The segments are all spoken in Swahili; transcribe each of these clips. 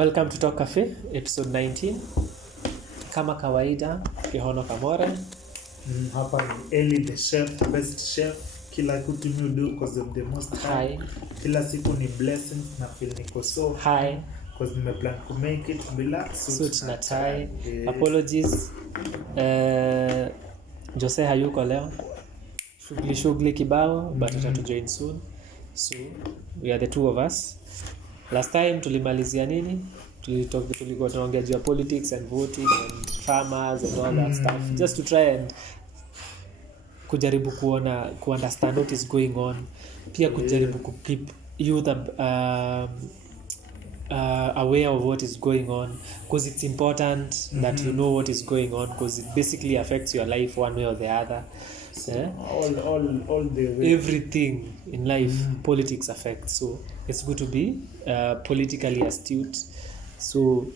Welcome to Talk Cafe, episode 19. Kama kawaida, Kihono Kamore. Hapa ni Eli the chef, the best chef. Kila kitu you do because of the most high. Kila siku ni blessings na feel niko so high because nimeplan to make it bila suit na tie. Apologies. Jose hayuko leo. Shughuli kibao, but atatujoin soon. So, we are the two of us. Last time tulimalizia nini? Tulikuwa tunaongea juu ya politics and voting and farmers and all that stuff, just to try and kujaribu understand what is going on, pia kujaribu ku keep youth aware of what is going on, because it's important that you know what is going on, because it basically affects your life one way or the other. All the way. Everything in life politics affects, so it's good to be politically astute. So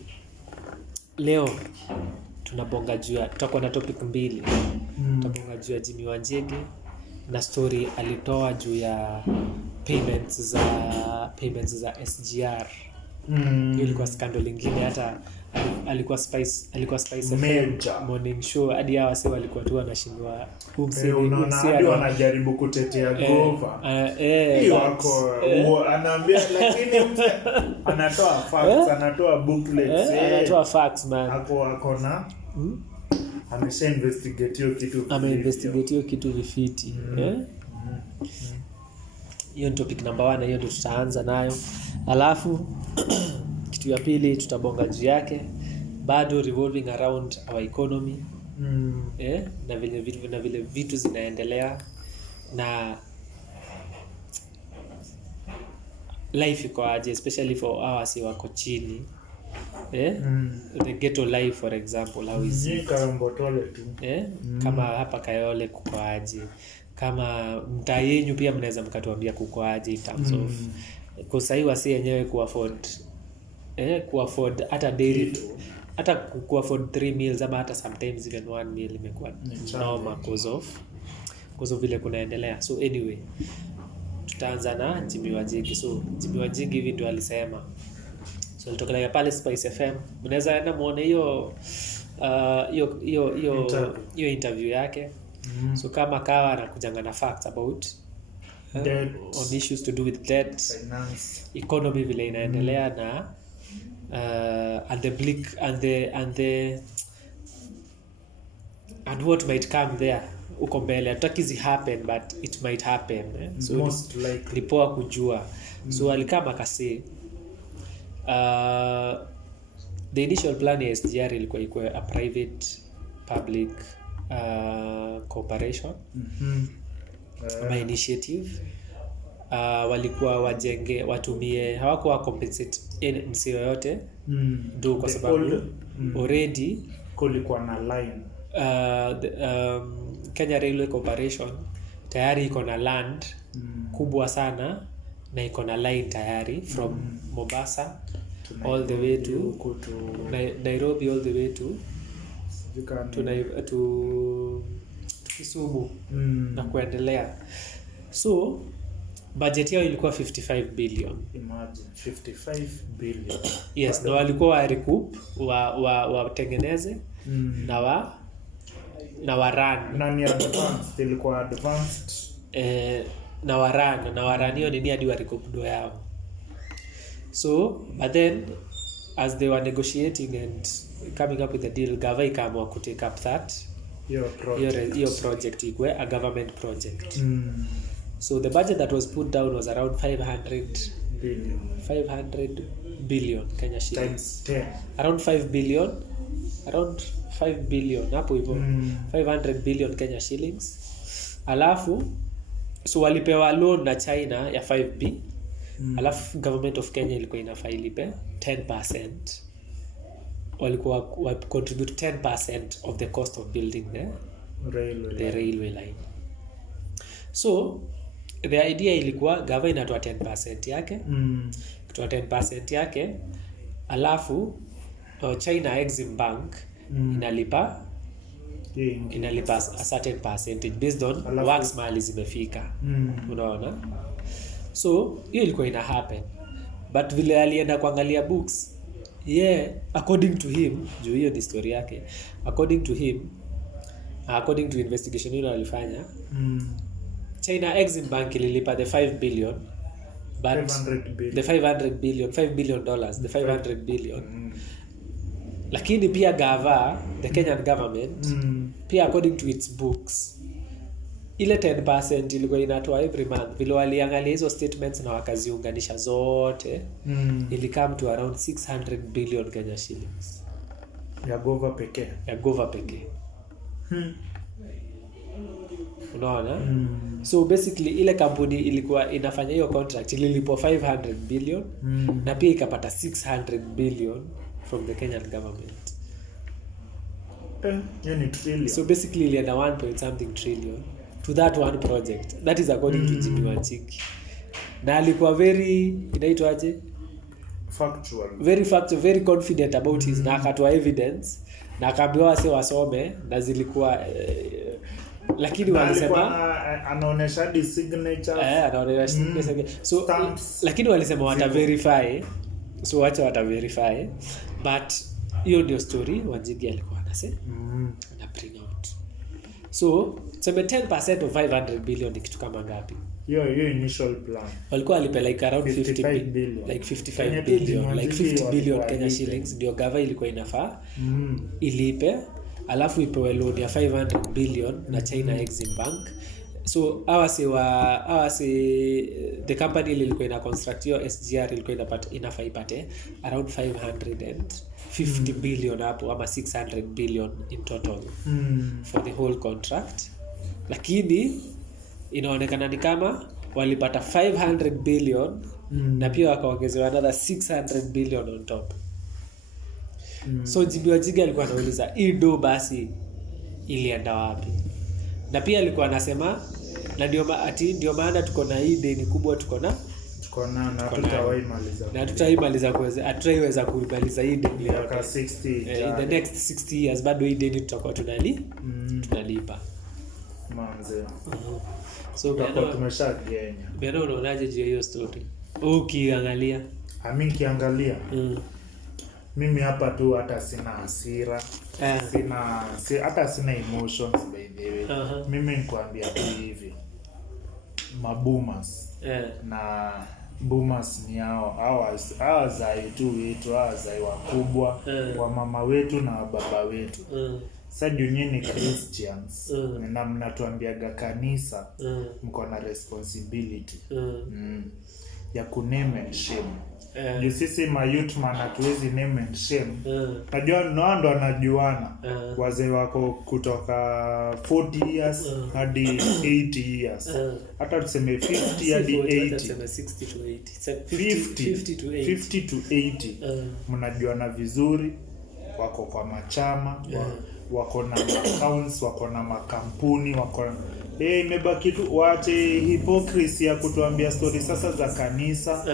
leo tunabonga juu ya, tutakuwa na topic mbili. Tutabonga juu ya Jimmy Wanjigi na story alitoa juu ya payments za SGR. Hiyo ilikuwa scandal nyingine, hata alikuwa Spice morning show hadi hawa sasa walikuwa tu wanashindwa hadi wanajaribu kutetea gova. Hiyo wako anaambia, lakini anatoa facts, anatoa booklets, anatoa facts man. Ako na amesha investigate hiyo kitu vifiti. Hiyo ni topic number 1 na hiyo ndio tutaanza nayo. Alafu kitu ya pili tutabonga juu yake, bado revolving around our economy. Na vile vitu zinaendelea na life iko aje, especially for our si wako chini. The ghetto life for example, how is it? Kama hapa Kayole kuko aje, kama mtaa yenu pia mnaweza mkatuambia kuko aje in terms of kusaiwa wasi yenyewe kuafford hata daily, hata kuafford 3 meals ama hata sometimes even 1 meal imekuwa normal because of vile kunaendelea. So anyway, tutaanza na Jimmy Wanjigi. So Jimmy Wanjigi hivi ndio alisema. So alitokelea pale Spice FM. Mnaweza enda muone hiyo interview yake. So kama kawa anakujanga na facts about on issues to do with debt, finance, economy vile inaendelea na and what might come there uko mbele. Hataki zi happen but it might happen. So most likely ni poa kujua. So alikama akasema the initial plan ya SGR ilikuwa a private public cooperation my initiative. Walikuwa watumie, hawakuwa compensate msi yoyote do kwa sababu already kulikuwa na line Kenya Railway Corporation tayari iko na land kubwa sana na iko na line tayari from Mombasa all the way to Nairobi, all the way to Kisumu na kuendelea. So budget yao ilikuwa 55 billion. Imagine 55 billion. Yes, na walikuwa wa recoup watengeneze na wa run. Nani advanced? Ilikuwa advanced na wa run hiyo nini hadi wa recoup do yao. So but then as they were negotiating and coming up with the deal, Gava ikaamua to take up that your project ikwe a government project. So the budget that was put down was around 500 billion Kenya shillings. Times 10. Around 5 billion hapo hivyo. 500 billion Kenya shillings. Alafu so walipewa loan na China ya 5B. Alafu government of Kenya ilikuwa inafaa ilipe 10%. Walikuwa contribute 10% of the cost of building the railway line. So the idea ilikuwa government inatoa 10% yake, kutoa 10% yake, alafu China Exim Bank inalipa a certain percentage based on works mali zimefika. Unaona? So hiyo ilikuwa ina happen, but vile alienda kuangalia books yeah, according to him, juu hiyo ni story yake, according to him, according to investigation ile alifanya, China Exim Bank ililipa the 5 billion, but 500 billion. the 500 billion, $5 billion, the 500 billion. Lakini pia the Kenyan government, pia according to its books, ile 10% ilikuwa inatoa every month. Vile waliangalia hizo statements na wakaziunganisha zote, ili come to around 600 billion Kenya shillings. Ya gova pekee. Unaona? So basically ile kampuni ilikuwa inafanya hiyo contract ililipwa 500 billion na pia ikapata 600 billion from the Kenyan government. Yani trillion. So basically ilienda 1.something trillion to that one project. That is according to Jimmy Wanjigi. Na alikuwa very inaitwaje? Factual, very confident about his na akatoa evidence na akaambiwa wase wasome na zilikuwa lakini walisema anaonesha the signatures anaonesha signature. So stamps, lakini walisema wata verify, so wacha wata verify, but hiyo ndio story Wanjigi alikuwa anasema na bring out. So 10% of 500 billion ni kitu kama ngapi? Hiyo initial plan walikuwa walipe like around 55 billion, like 55 billion, like 50 billion Kenya shillings ndio gava ilikuwa inafaa ilipe, alafu ipewe loan ya 500 billion na China Exim Bank. So awase the company ilikuwa ina construct hiyo SGR ilikuwa inafaa ipate around 550 billion hapo ama 600 billion in total for the whole contract, lakini inaonekana ni kama walipata 500 billion na pia wakaongezewa another 600 billion on top. So Jimmy Wanjigi alikuwa anauliza ido basi ilienda wapi, na pia alikuwa anasema na ndio maana tuko na hii deni kubwa tuko na hatutaimaliza hatutaiweza kumaliza hii deni ya 60 in the next 60 years, bado hii deni tutakuwa tunalipa manze. So bado tumeshagenya. Bado unaonaje juu hiyo story ukiangalia? Mimi kiangalia mimi hapa tu hata sina hasira, hata sina emotions by the way. Mimi nikwambia tu hivi, maboomers na boomers ni hao zai tu wetu, zai wakubwa wa mama wetu na baba wetu. Sasa nyinyi ni Christians na mnatuambiaga kanisa mko na responsibility ya kuname and shame. Sisi mayouth man hatuwezi name and shame. Najua ndo anajuana wazee wako kutoka 40 years hadi 80 years. Hata tuseme 50 hadi 80. 60 to 80. 50 to 80. Mnajuana vizuri, wako kwa machama, wako na accounts, wako na makampuni, wako imebaki tu waache hypocrisy ya kutuambia story sasa za kanisa,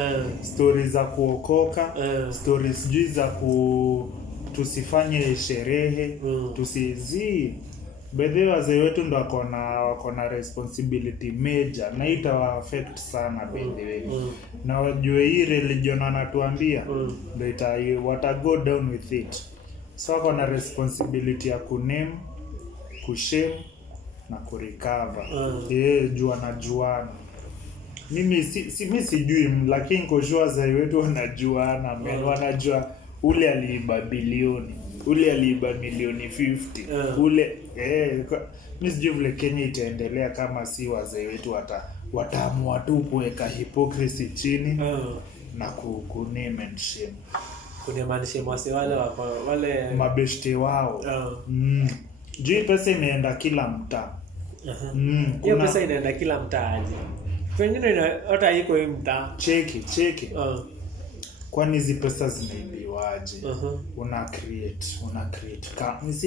stories za kuokoka, stories sijui za tusifanye sherehe, tusizi bedhe wazee wetu ndo wako na responsibility major na itawa affect sana bedhe na wajue hii religion anatuambia ndio wata go down with it. So wako na responsibility ya kuname, kushame na kurecover. Juana. Mimi sijui, lakini kujua zai wetu wanajuana, wanajua ule aliiba bilioni, ule aliiba milioni 50. Ule mimi sijui vile Kenya itaendelea kama si wazee wetu wataamua tu kuweka hypocrisy chini na kuname and shame. Kunemanisha mwase wale mabeshte wao. Juu pesa inaenda kila mtaa. Hiyo pesa inaenda kila mtaa aje? Pengine hata iko hii mtaa. Cheki. Kwani hizi pesa zinaibiwaje? Una create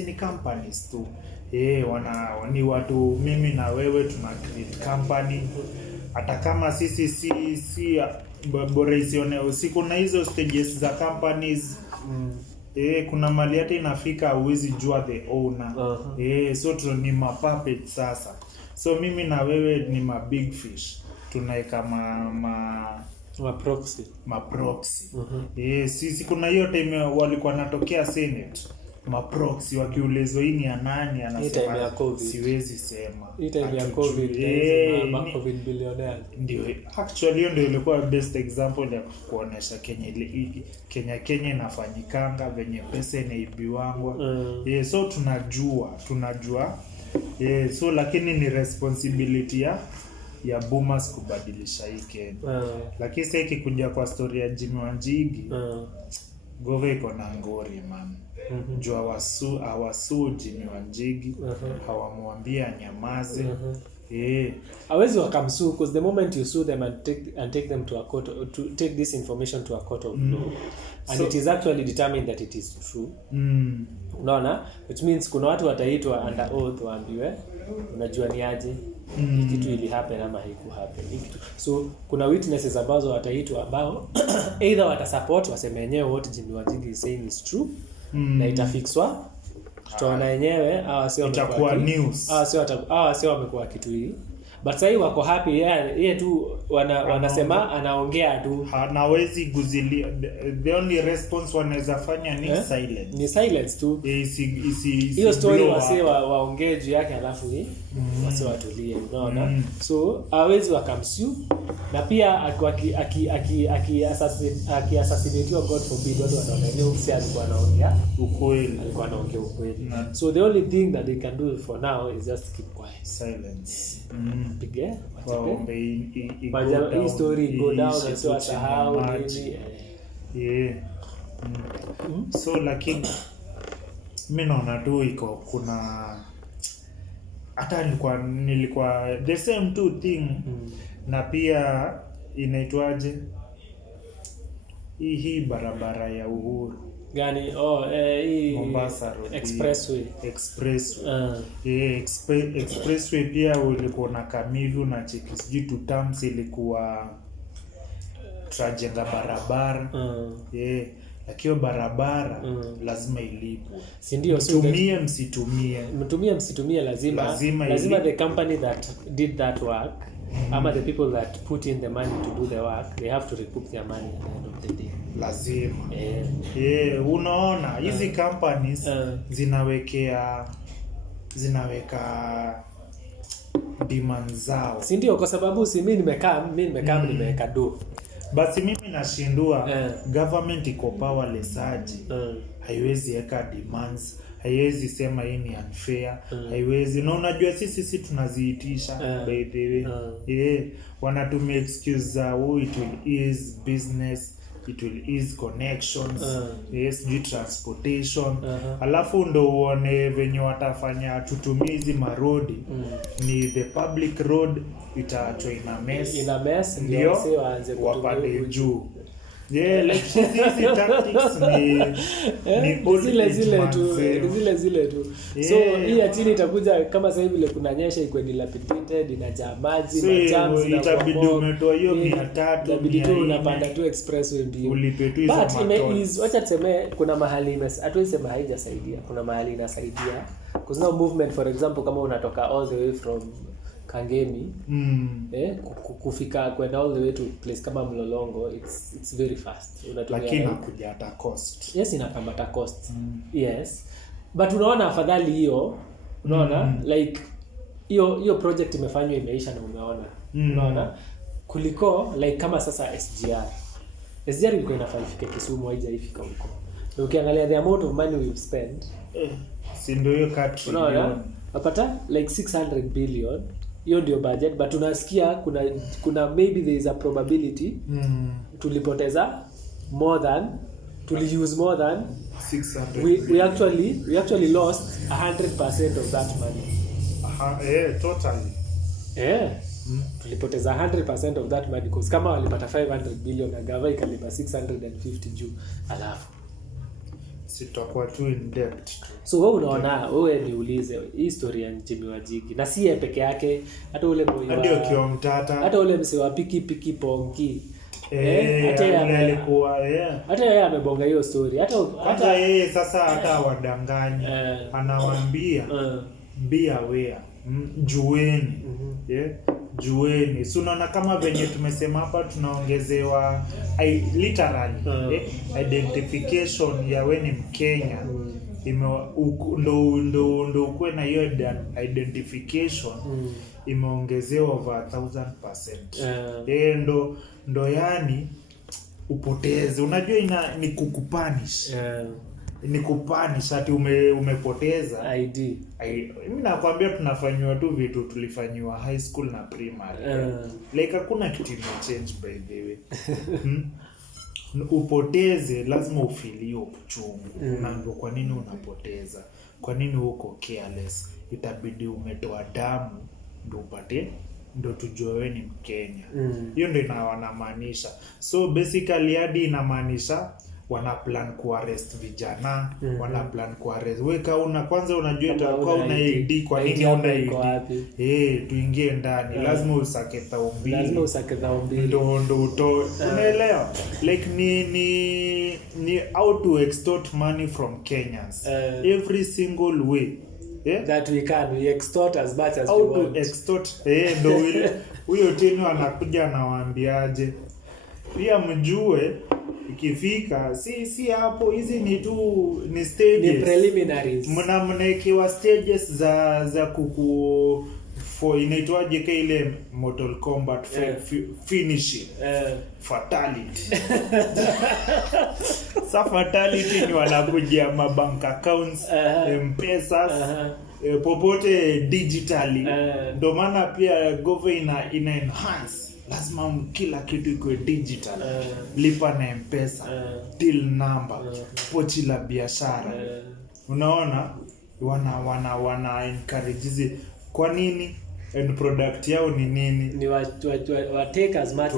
ni companies tu. Ni watu, mimi na wewe tuna create company. Hata kama sisi si bora isione usiku na hizo stages za companies. Kuna mali hata inafika uwezi jua the owner. So ni mapuppet sasa. So mimi na wewe ni ma big fish. Tunaeka maproxy. Sisi kuna hiyo time walikuwa natokea Senate maproxy wakiulizwa hii ni ya nani, anasema siwezi sema. Hii time ya COVID COVID billionaire. Ndio actually hiyo ndio ilikuwa best example ya kuonesha Kenya inafanyikanga venye pesa inaibiwangwa. So tunajua so lakini ni responsibility ya boomers kubadilisha hii Kenya. Lakini sasa ikikuja kwa story ya Jimmy Wanjigi, gove iko na ngori man. Jua awasu Jimmy Wanjigi, hawamwambia nyamaze. Hawezi wakamsue because the moment you sue them and take them to a court, to take this information to a court of law, and so, it is actually determined that it is true. Unaona, which means kuna watu wataitwa under oath waambiwe unajua ni aje hii kitu ili happen ama haiku happen hii kitu. So kuna witnesses ambazo wataitwa ambao either watasupport waseme wenyewe what Jimmy Wanjigi is saying is true, na itafixwa tutaona wenyewe au sio, itakuwa news au sio wamekuwa kitu hii. But sasa wako happy yeye tu wanasema anaongea tu, hawezi guzilia. The only response wanaweza fanya ni silence. Ni silence tu. Hiyo story waongee juu yake alafu wasi watulie, unaona. So hawezi wakamsue, na pia aki-assassinate God forbid watu wanaona leo si alikuwa anaongea ukweli, So the only thing that they can do for now is just keep quiet, silence. Pige hii story go down and so asahau nini. So lakini mimi naona tu iko kuna hata nilikuwa the same two thing. Na pia inaitwaje hii barabara ya Uhuru gani hii Mombasa Road expressway. Expressway pia ulikuwa na kamivu na cheki to terms ilikuwa trajenga barabara. Lakini barabara lazima ilipwe, si ndio? Msitumie lazima the company that did that work ama the people that put in the money to do the work, they have to recoup their money at the end of the day. Lazima. Unaona hizi companies zinaweka demand zao, si ndio? Kwa sababu si mimi nimeweka do. Basi mimi nashindua government iko powerless aje. Haiwezi weka demands, haiwezi sema hii ni unfair, haiwezi. Na unajua sisi tunaziitisha by the way. Wanatumia excuse za it will ease business, it will ease connections, transportation. Alafu ndo uone venye watafanya tutumizi marodi. Ni the public road itaachwa ina mess ndio wapande juu. Like hizi tactics ni zile tu. So hii ya chini itakuja kama sasa hivi kunanyesha iko dilapidated, inajaa maji, majams na itabidi umetoa hiyo 300, itabidi tu unapanda tu expressway mbili. Ulipe tu hizo but wacha tuseme kuna mahali hatuwezi sema haijasaidia, kuna mahali inasaidia. Because now movement, for example, kama unatoka all the way from Kangemi kufika kwenda all the way to place kama Mlolongo, it's very fast. Lakini kuja hata cost. Yes, inakamata cost. Yes. But unaona afadhali hiyo, unaona like hiyo project imefanywa imeisha na umeona. Unaona kuliko like kama sasa SGR ilikuwa inafanyika Kisumu haijafika huko. Na ukiangalia the amount of money we've spent, si ndio hiyo cut. Unaona napata like 600 billion. Hiyo ndio budget, but unasikia kuna maybe there is a probability tulipoteza more than use more than 600. We actually lost 100% of that money. Totally. Tulipoteza 100% of that money because kama walipata 500 billion na gava ikalipa 650 juu, alafu sitakuwa too in debt. So wewe unaona, wewe niulize hii story ya Jimmy Wanjigi na si yeye peke yake, hata ule boy hadi akiwa mtata, hata ule mse wa piki ponki hata yeye amebonga hiyo story, hata yeye sasa hata wadanganya anawaambia be aware, jueni jueni. So unaona kama venye tumesema hapa tunaongezewa literally identification ya wewe ni Mkenya. Ndo ukwe na hiyo identification imeongezewa over 1000%. Ndo yani upoteze. Unajua ni kukupanish. Ni kupanish ati umepoteza ID. Mimi nakwambia tunafanywa tu vitu tulifanywa high school na primary. Like hakuna kitu change by the way. Upoteze lazima ufilio uchungu. Unaambiwa kwa nini unapoteza? Kwa nini uko careless? Itabidi umetoa damu ndio upate, ndio tujue wewe ni Mkenya. Hiyo ndio wanamaanisha. So basically hadi inamaanisha wana plan kuarrest vijana, wana plan kuarrest. Wewe kwanza unajua itakuwa una ID, kwa nini una ID? Tuingie ndani. Lazima usake thao mbili. Ndio utoe. Unaelewa? Like ni how to extort money from Kenyans. Every single way. That we extort as much as we want. Extort. Ndio huyo tena anakuja anawaambiaje? Pia mjue ikifika si hapo, hizi ni stages, ni preliminaries. Mnaekewa stages za kuku for inaitwaje ile Mortal Kombat finishing fatality. Fatality ni wanakuja mabank accounts, M-Pesa, popote digitally. Ndio maana pia government ina enhance. Lazima kila kitu iko digital. Lipa na M-Pesa, till number, pochi la biashara. Unaona wana encourage hizi. Kwa nini? And product yao ni nini? Ni wa take as much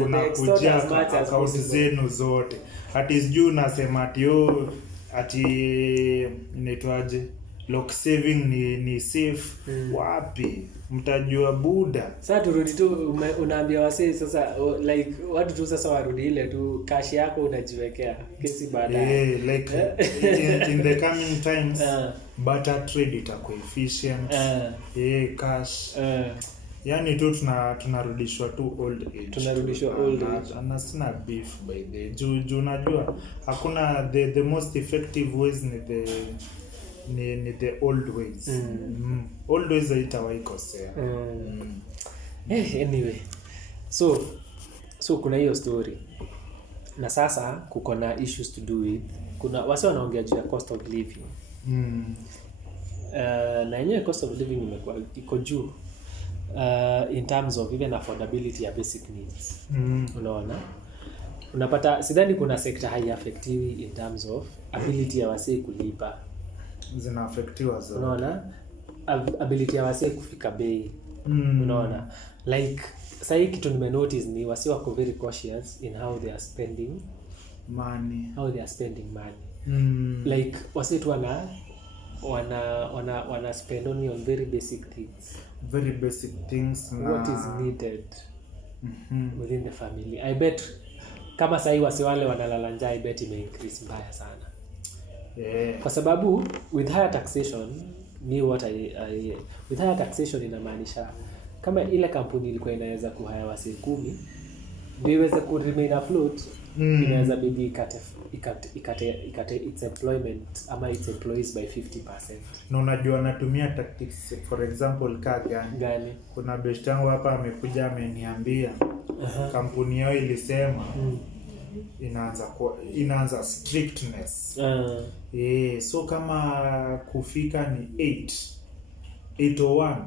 as possible zenu zote. Ati sijui nasema ati inaitwaje? Lock saving ni safe. Wapi? Mtajua buda. Sasa turudi tu, unaambia wasee sasa like watu tu sasa warudi ile tu cash yako unajiwekea kesi baadaye. Like in the coming times barter trade itakuwa efficient. Cash. Yani tu tunarudishwa tu old age. Tunarudishwa old age. Na sina beef by the juu unajua hakuna the most effective ways ni the old ways. Old ways haitawahi kosea. Anyway, so kuna hiyo story na sasa kuko na issues to do with, kuna wasi wanaongea juu ya cost of living. Na yenyewe cost of living imekuwa iko juu in terms of even affordability ya basic needs. Unaona, unapata sidhani kuna sector haiaffectiwi in terms of ability ya wasee kulipa. Zinaafektiwa zote. Unaona, ability ya wasee kufika bei. Unaona, like sasa kitu nimenotice ni wasee wako very cautious in how they are spending money. Like wasee tu wana spend only on very basic things what is needed within the family. I bet kama sasa wasee wale wanalala njaa, I bet ime increase mbaya sana. Kwa sababu with higher taxation with higher taxation inamaanisha kama ile kampuni ilikuwa inaweza kuhaya wasee 10 ndio iweze ku remain afloat, inaweza bidi ikate its employment ama its employees by 50%. Na unajua natumia tactics, for example gani? Kuna best yangu hapa amekuja ameniambia kampuni yao ilisema inaanza strictness. So kama kufika ni 801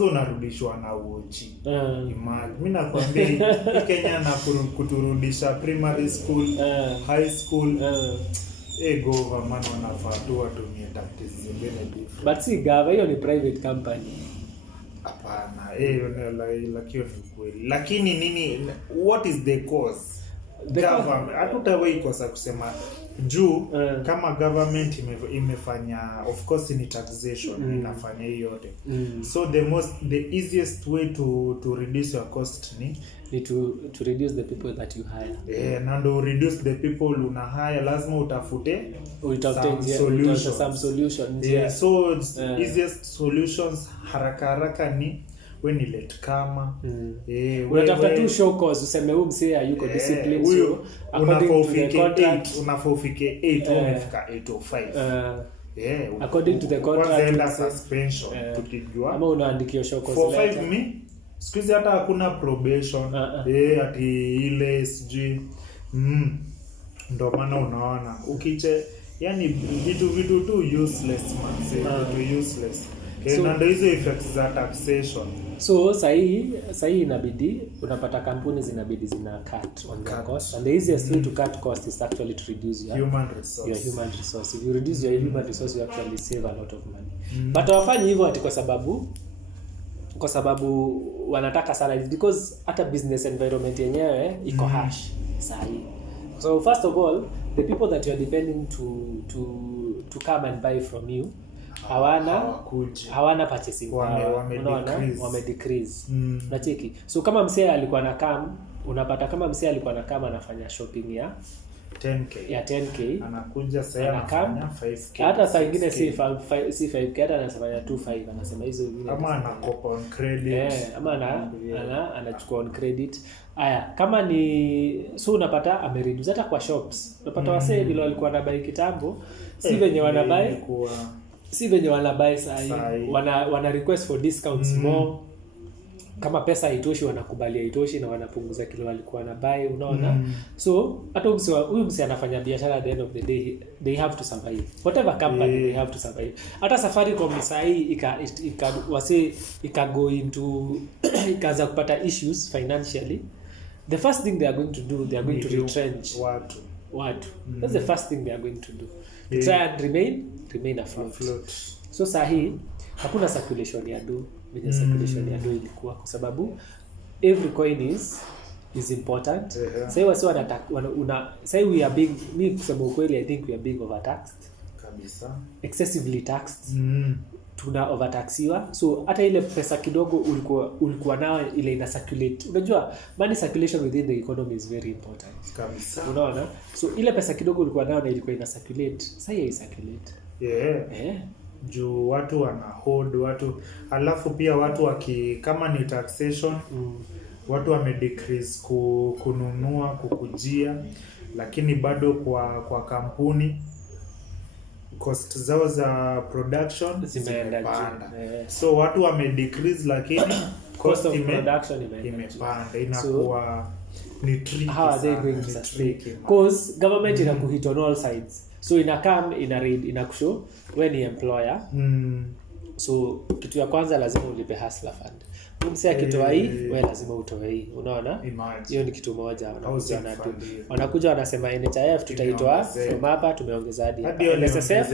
unarudishwa na uoji. Mimi nakwambia Kenya na kuturudisha primary school, high school. Government wanafaa tu watumie tactics zingine different. But si gava, hiyo ni private company. Hapana, lakini ni kweli. Lakini nini, what is the cause? Government hatutawahi kosa kusema juu kama government imefanya, of course ni taxation inafanya hiyo yote. So the easiest way to reduce your cost ni to reduce the people that you hire. Na ndo reduce the people una hire, lazima utafute some solutions. So easiest solutions haraka ni we ni late kama unatafuta tu show cause useme huyu msee hayuko disciplined, so according to the contract unafofike 8 umefika 805 according to the contract suspension tukijua ama unaandikia show cause for 5 me sikuizi hata hakuna probation ati ile sijui ndo maana unaona ukiche yani vitu tu useless man, vitu useless. So, ndio hizo effects za taxation. So sahi inabidi unapata kampuni zinabidi zina cut on their cost, and the easiest way to cut cost is actually to reduce your human resource. If you reduce your human resource, you actually save a lot of money. But hawafanyi hivyo ati kwa sababu wanataka salaries, because hata business environment yenyewe iko harsh sahi. So first of all, the people that you are depending to come and buy from you hawana purchasing power, wame decrease. Unacheki, so kama msee alikuwa na kam, unapata kama msee alikuwa na kam anafanya shopping ya 10k anakuja sasa anafanya 5k, hata saa nyingine si 5k, hata anafanya 25, anasema hizo vingine ama anakopa on credit ama anachukua on credit. Aya, kama ni so unapata amereduce hata kwa shops, unapata wasee bila walikuwa na buy kitambo, si venye wanabai sahi, wana request for discounts more. Kama pesa haitoshi wanakubalia haitoshi na wanapunguza kile walikuwa wanabai, unaona. So hata huyu mse anafanya biashara, at the end of the day they have to survive, whatever company they have to survive. Hata Safaricom sahi ika go into ikaanza kupata issues financially, the first thing they are going to do, they are going to retrench watu. That's the first thing they are going to do, to try and remain afloat. So sahi hakuna circulation ya do, bila circulation ya do ilikuwa, kwa sababu every coin is important. Sahi wasi sahi we are being, me kusema ukweli, I think we are being overtaxed kabisa, excessively taxed. Tuna overtaxiwa, so hata ile pesa kidogo ulikuwa nayo ile ina circulate. Unajua money circulation within the economy is very important kabisa, unaona. So ile pesa kidogo ulikuwa nayo na ilikuwa ina circulate, sasa hii circulate juu watu wana hold watu, alafu pia watu kama ni taxation watu wame decrease kununua kukujia, lakini bado kwa kampuni cost zao za production zimepanda. So watu wame decrease, lakini cost of production imepanda. Inakuwa ni tricky. How are they going to sustain? Because government inakuhit on all sides. So ina raid, inakushow when ni employer. So kitu ya kwanza lazima ulipe hustler fund. Mse akitoa hii, wewe lazima utoe hii. Unaona? Hiyo ni kitu moja wanakuja wanasema NHIF tutaitoa from hapa, tumeongeza hadi NSSF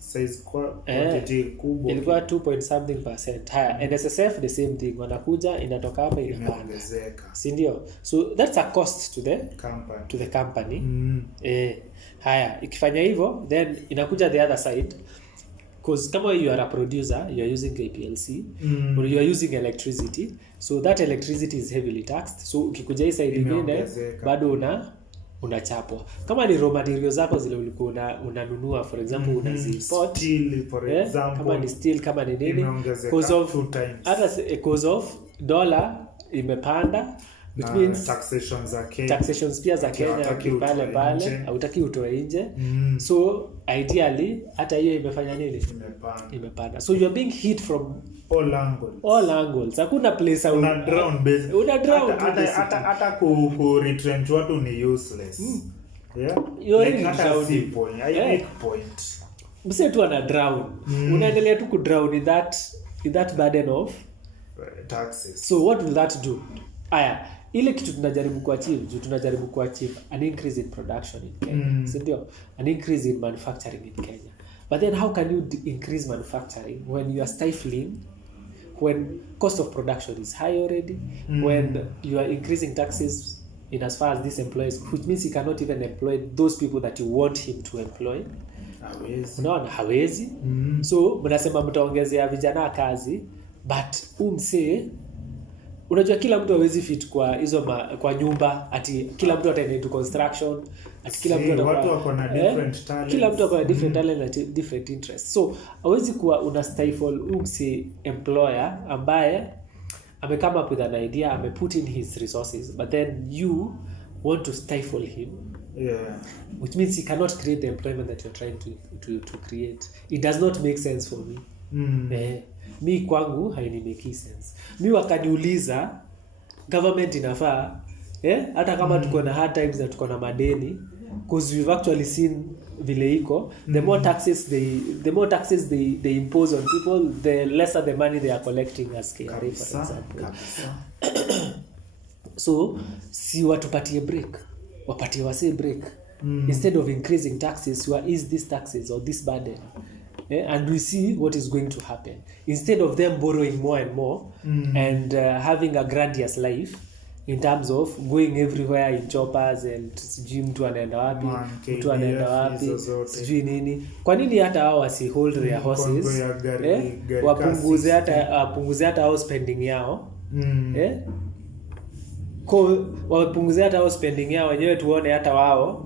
size quantity kubwa ilikuwa 2.something%. Haya, NSSF the same thing, wanakuja inatoka hapa inaongezeka, si ndio? So that's a cost to the company. Haya, ikifanya hivyo then inakuja the other side, because kama you are a producer, you are using KPLC or you are using electricity, so that electricity is heavily taxed. So ukikuja hii side nyingine bado unachapwa. Kama ni raw materials zako zile ulikuwa unanunua, for example unaziimport, steel for example, kama ni steel, kama ni nini, because of dollar imepanda, which means taxations pia za Kenya pale hautaki utoe nje. So ideally hata hiyo imefanya nini, imepanda. So you are being hit from all angles. Hakuna place una drown hata ku retrench watu ni useless. You're like hata si point, I make point. Mse tu ana drown. Unaendelea tu ku drown in that burden of taxes. So what will that do? Aya, ile kitu tunajaribu kuachieve an increase in production in Kenya. Sindio? An increase in manufacturing in Kenya. But then how can you increase manufacturing when you are stifling, when cost of production is high already, when you are increasing taxes in as far as these employees, which means he cannot even employ those people that you want him to employ. Unaona hawezi. So mnasema mtaongezea vijana kazi, but umse unajua kila mtu hawezi fit kwa hizo kwa nyumba, ati kila mtu ataenda into construction, ati kila mtu watu wako na different talents, kila mtu ako na different talent na different interests. So hawezi kuwa una stifle employer ambaye ame come up with an idea, ame put in his resources, but then you want to stifle him. Which means he cannot create the employment that you're trying to create. It does not make sense for me. Mi kwangu hainimeki sense. Mi wakaniuliza government inafaa hata kama tuko na hard times na tuko na madeni, because we've actually seen vile iko, the more taxes they impose on people, the lesser the money they are collecting as KRA, for example. So si watupatie break, wapatie wase break, instead of increasing taxes, is this taxes or this burden. And we see what is going to happen. Instead of them borrowing more and more and having a grandiose life in terms of going everywhere in choppers and sijui mtu anaenda wapi, mtu anaenda wapi, sijui nini. Kwa nini hata hao wasi hold their horses? Wapunguze hata hao spending yao. Wapunguze hata hao spending yao wenyewe, tuone hata wao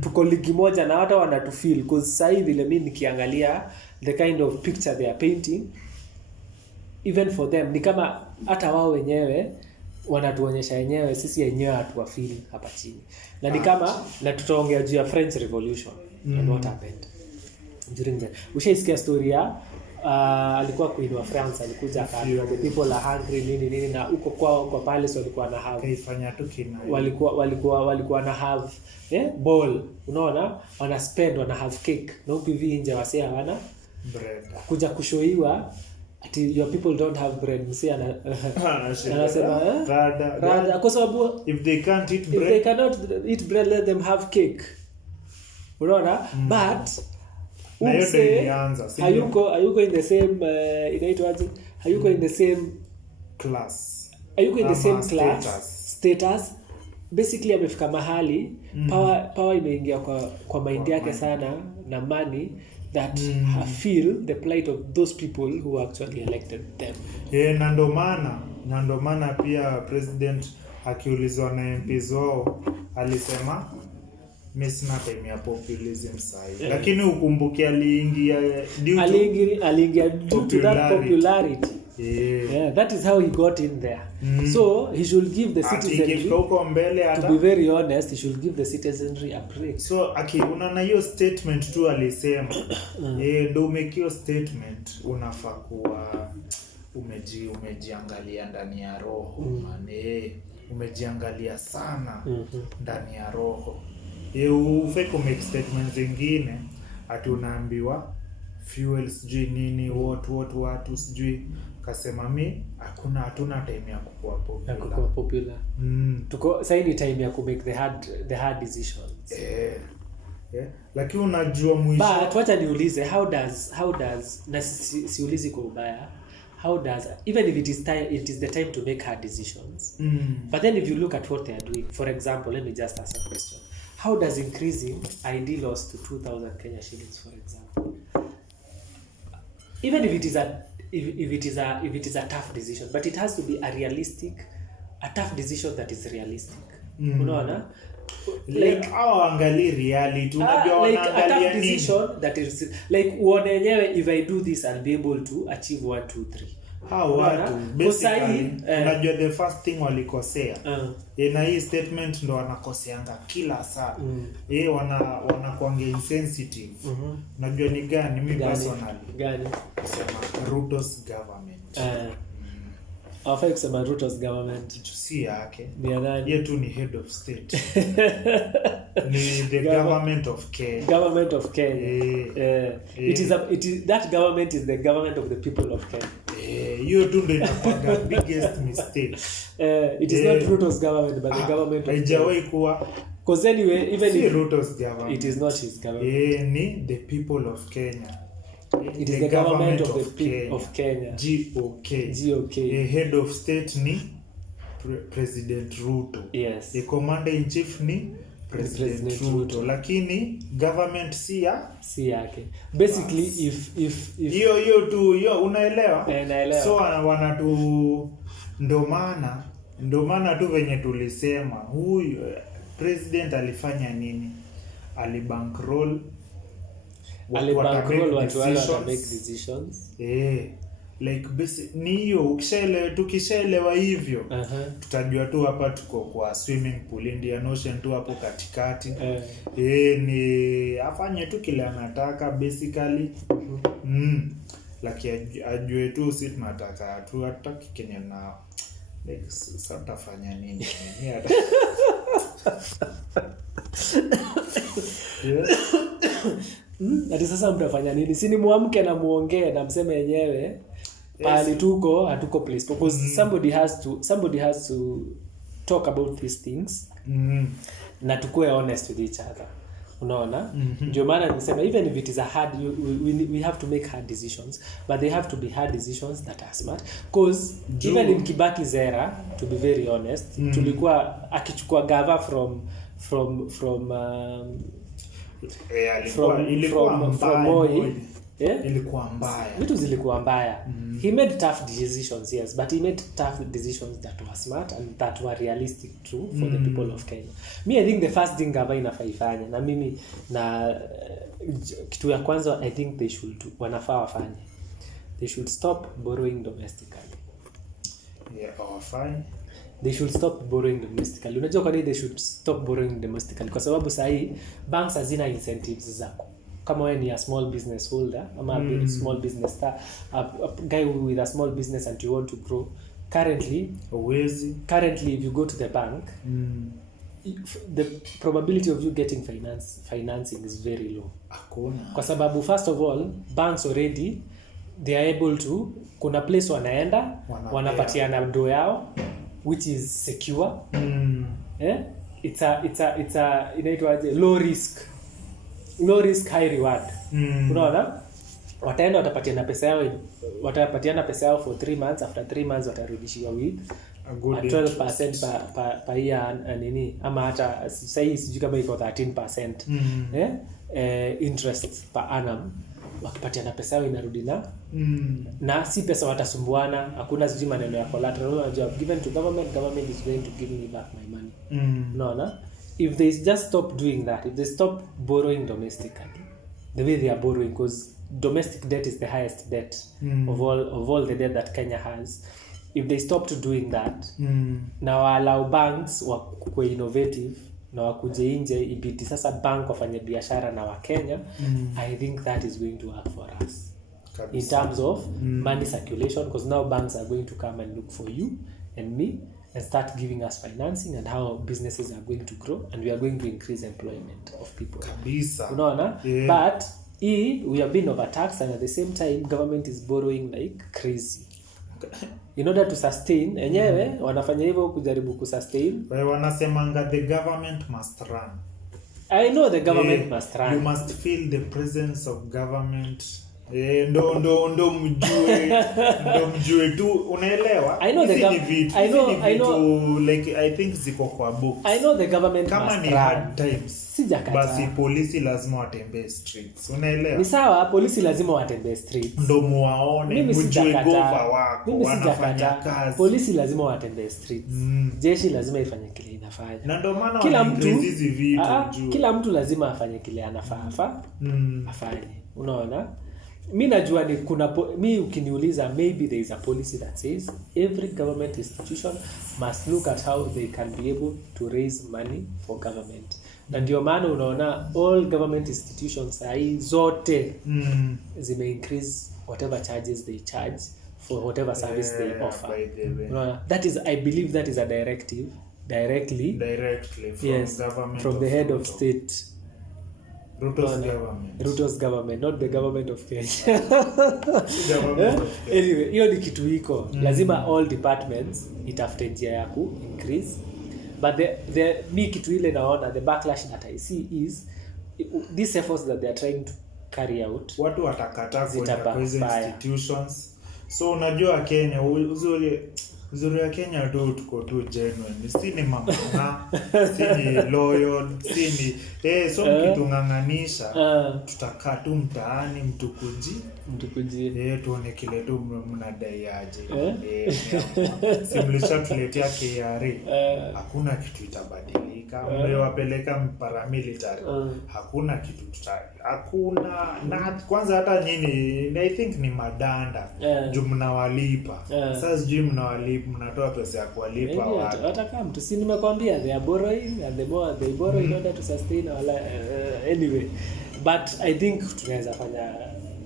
tuko ligi moja na hata wanatufeel, because sasa hivi vile mimi nikiangalia the kind of picture they are painting, even for them ni kama hata wao wenyewe wanatuonyesha wenyewe sisi wenyewe hatuwafeel hapa chini. Na ni kama na tutaongea juu ya French Revolution and what happened during the ushaisikia story ya alikuwa queen wa France, alikuja akaambia the people are hungry nini na uko kwao kwa palace walikuwa na have kaifanya tu kina walikuwa na have ball, unaona, wana spend, wana have cake na upi nje wase hawana bread, kuja kushoiwa ati your people don't have bread, msi anasema rada kwa sababu if they cannot eat bread let them have cake, unaona. But hayuko in the same inaitwaje, hayuko in the same class, hayuko in the same status. Basically amefika mahali power imeingia kwa mind yake sana na money that feel the plight of those people who actually elected them. Na ndo maana pia president akiulizwa na MPs wao alisema mimi sina time ya populism side. Lakini ukumbuke aliingia due to that popularity. That is how he got in there. So he should give the citizenry, to be very honest, he should give the citizenry a break. So unaona hiyo statement tu alisema ndio umekio statement unafaa kuwa umejiangalia ndani ya roho umejiangalia sana ndani ya roho. Ufake make statements zingine ati unaambiwa fuel sijui nini watu sijui kasema mi hatuna time ya kuwa popular. Tuko sasa ni time ya ku make the hard decisions. Lakini unajua mwisho. But wacha niulize, how does na siulizi kwa ubaya, how does, even if it is the time to make hard decisions, but then if you look at what they are doing, for example, let me just ask a question. How does increasing ID loss to 2,000 Kenya shillings, for example, even if it is a tough decision, but it has to be a tough decision that is realistic. Unaona? Like angali reality, unajua like a tough decision that is like uone yenyewe, if I do this I'll be able to achieve 1 2 3. Watu basically unajua the first thing walikosea na hii statement ndo wanakoseanga kila saa wanakuanga insensitive. Unajua ni gani? Mimi personally sema Ruto's government. Afai kusema Ruto's government si yake ni nani? Yeye tu ni head of state. Ni the government of Kenya. Government of Kenya. That government is the government of the people of Kenya. You do the biggest mistake. It is not Ruto's government, but the government of Kenya. Kuwa because anyway, even if Ruto's government, it is not his government. Ni the people of Kenya. It is the government of the people of Kenya. GOK. Head of state ni President Ruto. Yes. The commander in chief ni President Ruto. Lakini government si yake. Basically if hiyo unaelewa? Naelewa. So Ndo maana tu venye tulisema huyu president alifanya nini? Alibankroll watu wale make decisions. Like ni hiyo tukishaelewa hivyo tutajua tu hapa tuko kwa swimming pool Indian Ocean tu hapo katikati. Ni afanye tu kile anataka basically. Lakini ajue tu sisi tunataka tu hataki Kenya na like sasa tafanya nini? Ati sasa mtafanya nini? Si ni muamke na muongee na mseme yenyewe pali tuko hatuko place because somebody has to talk about these things. Na tukue honest with each other. Unaona? Ndio maana nisema even if it is a hard we have to make hard decisions, but they have to be hard decisions that are smart because even in Kibaki's era, to be very honest, tulikuwa akichukua gava from ilikuwa mbaya. Vitu zilikuwa mbaya. He made tough decisions, yes, but he made tough decisions that were smart and that were realistic too for the people of Kenya. I think the first thing gava inafaifanya na mimi na kitu ya kwanza I think they should wanafaa wafanye. They should stop borrowing domestically. Fine. They should stop borrowing domestically. Unajua kwa nini they should stop borrowing domestically? Kwa sababu sahi banks hazina incentives zako. Kama wewe ni a small business holder ama a small business a guy with a small business and you want to grow, currently if you go to the bank, the probability of you getting financing is very low. Kwa sababu first of all, banks already they are able to, kuna place wanaenda wanapatiana do yao which is secure. It's a inaitwa low risk high reward. Unaona? Wataenda watapatiana pesa yao for 3 months. After 3 months watarudishiwa with a good 12% per year nini ama hata sasa sijui kama iko 13% interest per annum. Wakipatiana pesa yao inarudi na si pesa watasumbuana, hakuna sijui maneno ya collateral. Unajua given to government is going to give me back my money. Unaona? If they just stop doing that, if they stop borrowing domestically the way they are borrowing, because domestic debt is the highest debt of all the debt that Kenya has. If they stop doing that, now allow banks wakue innovative na wakuje nje ibidi sasa bank wafanye biashara na wa Kenya, I think that is going to work for us in terms of money circulation, because now banks are going to come and look for you and me and start giving us financing and how businesses are going to grow and we are going to increase employment of people. Kabisa. Unaona? But we have been overtaxed and at the same time government is borrowing like crazy. In order to sustain, enyewe wanafanya hivyo kujaribu kusustain. Wanasemanga the government must run. I know the government must run. You must feel the presence of government. Ndo mjue tu, unaelewa? I know I know like I think ziko kwa books. I know the government kama must ni run. Hard times. Sijakata. Basi polisi lazima watembee streets. Unaelewa? Ni sawa, polisi lazima watembee streets. Ndo muwaone, mjue gova wako wanafanya kazi. Polisi lazima watembee streets. Jeshi lazima ifanye kile inafanya. Na ndo maana wanaingizi vitu juu. Kila mtu lazima afanye kile anafaa afanye. Unaona? Mimi najua ni mimi ukiniuliza maybe there is a policy that says every government institution must look at how they can be able to raise money for government. Na ndio maana unaona all government institutions zote zime increase whatever charges they charge for whatever service they offer. That is, I believe that is a directive directly from government, from the head of state. Ruto's government, not the government of Kenya. Anyway, hiyo ni kitu iko. Lazima all departments itafute njia ya ku increase. But me kitu ile naona the backlash that I see is these efforts that they are trying to carry out. Watu watakataa kwa hizo institutions. So unajua Kenya uzuri Uzuri ya Kenya tu tuko tu genuine. Si ni mamana, si ni loyal, si ni so mkitung'ang'anisha tutakaa tu mtaani mtukujie. Tuone kile tu mnadai aje. Si mlishatuletea KRA. Hakuna kitu itabadilika. Mmewapeleka paramilitary. Hakuna kitu hakuna na kwanza hata nyinyi I think ni madanda. Juu mnawalipa. Sasa sijui mnawalipa, mnatoa pesa ya kuwalipa watu. Watakaa mtu, si nimekwambia they are borrowing and the more they borrow in order to sustain our anyway. But I think tunaweza fanya,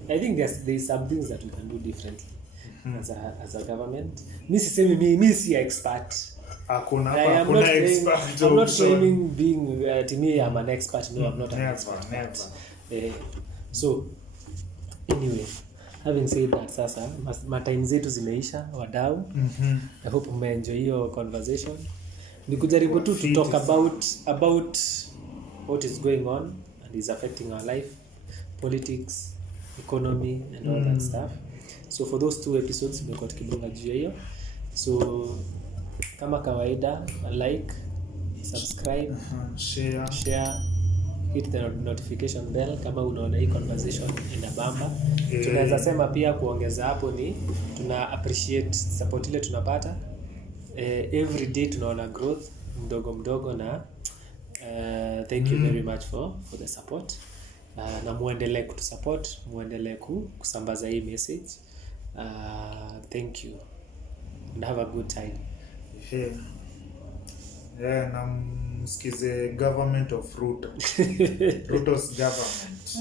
I think there's some things that we can do differently as a government. Mimi sisemi mimi si expert. Hakuna expert. I'm not claiming being to me I'm an expert. No, I'm not an expert. Never. So anyway, having said that, sasa time zetu zimeisha wadau. I hope umeenjoy hiyo conversation. Nikujaribu tu to talk about what is going on and is affecting our life, politics, economy and all that stuff. So for those 2 episodes nimekuwa tukibonga juu hiyo. So kama kawaida, like, subscribe, share, hit the notification bell kama unaona hii conversation inabamba. Tunaweza sema pia kuongeza hapo ni tuna appreciate support ile tunapata. Every day tunaona growth mdogo na thank you very much for the support. Na muendelee kutusupport, muendelee kusambaza hii message. Thank you and have a good time. Na msikize government of Ruto. Ruto's government.